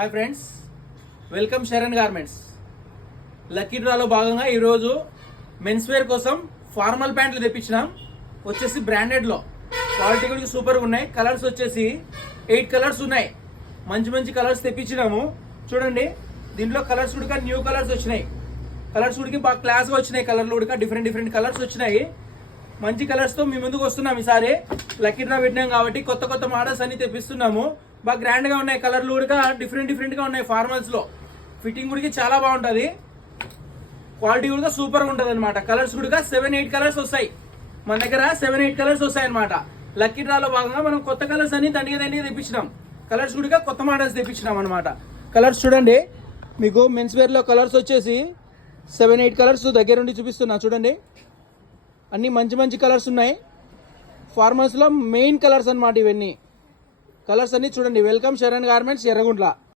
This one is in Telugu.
Hi friends, welcome Sharan garments. Lucky డ్రాలో భాగంగా ఈరోజు మెన్స్ వేర్ కోసం ఫార్మల్ ప్యాంట్లు తెప్పించినాం. వచ్చేసి బ్రాండెడ్లో క్వాలిటీ కూడా సూపర్గా ఉన్నాయి. కలర్స్ వచ్చేసి 8 కలర్స్ ఉన్నాయి. మంచి మంచి కలర్స్ తెప్పించినాము. చూడండి, దీంట్లో కలర్స్ కూడా న్యూ కలర్స్ వచ్చినాయి. కలర్స్ కూడా బాగా క్లాస్గా వచ్చినాయి. కలర్లు కూడా డిఫరెంట్ కలర్స్ వచ్చినాయి. మంచి కలర్స్తో మీ ముందుకు వస్తున్నాం. ఈసారి లక్కీ డ్రా పెట్టినాం కాబట్టి కొత్త కొత్త మోడల్స్ అన్ని తెప్పిస్తున్నాము. బాగా గ్రాండ్గా ఉన్నాయి. కలర్లు కూడా డిఫరెంట్గా ఉన్నాయి. ఫార్మల్స్లో ఫిట్టింగ్ కూడా చాలా బాగుంటుంది. క్వాలిటీ కూడా సూపర్గా ఉంటుంది అనమాట. కలర్స్ కూడా 7-8 కలర్స్ వస్తాయి. మన దగ్గర 7-8 కలర్స్ వస్తాయి అనమాట. లక్కీ డ్రాలో భాగంగా మనం కొత్త కలర్స్ అన్ని దండిగా తెప్పించినాం. కలర్స్ కూడా కొత్త మోడల్స్ తెప్పించినాం అనమాట. కలర్స్ చూడండి, మీకు మెన్స్ వేర్లో కలర్స్ వచ్చేసి 7-8 కలర్స్ దగ్గర నుండి చూపిస్తున్నా. చూడండి, అన్ని మంచి కలర్స్ ఉన్నాయి. ఫార్మల్స్లో మెయిన్ కలర్స్ అనమాట ఇవన్నీ. కలర్స్ అన్ని చూడండి. Welcome Sharan garments, Yerraguntla.